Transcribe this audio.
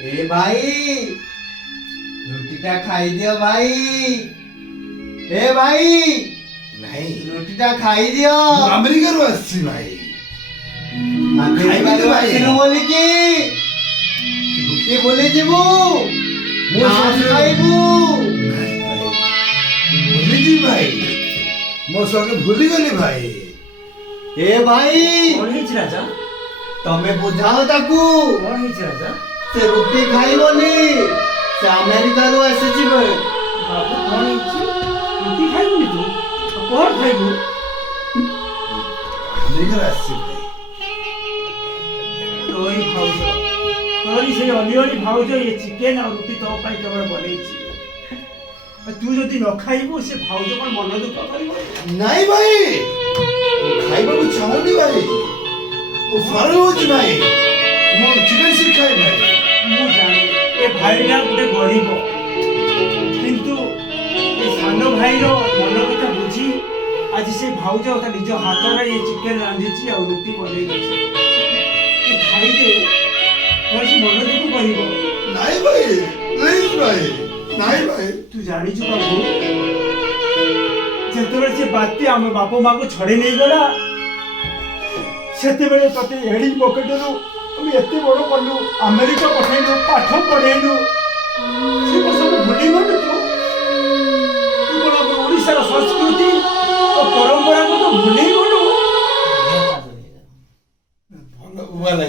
ए भाई रोटीटा खाई दियो भाई। ए भाई नहीं रोटीटा खाई दियो। अमेरिका रो आसी भाई अमेरिका रो आसी बोली की रुटी बोली जीबू नाम खाइबू। भूली जी भाई मो सके भूली गली भाई। ए भाई कौन है राजा? तमे बुझाओ ताकू कौन है राजा? से रुटी खाइबोनी से अमेरिका रो आसी जीबे। बाबू कौन है? रोटी खाइबू तू? कौन खाइबू? अमेरिका आसी भाई तोरी भाउजो तोरी से अलिअलि भाउजो ये चिकेन और रुटी तो पाई केवल बनेइछि। तू जदि न खाइबू से भाउजो पर मन दुख करिवो। नहीं भाई खाइबा को चाहनी भाई ओ फरल होची भाई मो चिकन सिर खाई भाई। मु जाने ए भाईटा गुटे गरीब किंतु ए सानो भाईरो मन कथा बुझी आज से भाउजो ता निज हाथ रे ये चिकेन रांधिछि और रुटी बनेइ छि। ए खाई दे होसी मन दुख करिवो। नहीं भाई प्लीज भाई नहीं भाई। तू जानी छु बाबू जेतबे से बाती हम बापो मां को छड़े नहीं गला सेते बेले तते एडी पॉकेटरू हम एते बड़ करलु अमेरिका पठाइलु पाठ पढेलु से को सब भूली गल तू। तू कोन ओडिसा रो संस्कृति और परंपरा को तो भूली गलु। भलो वाला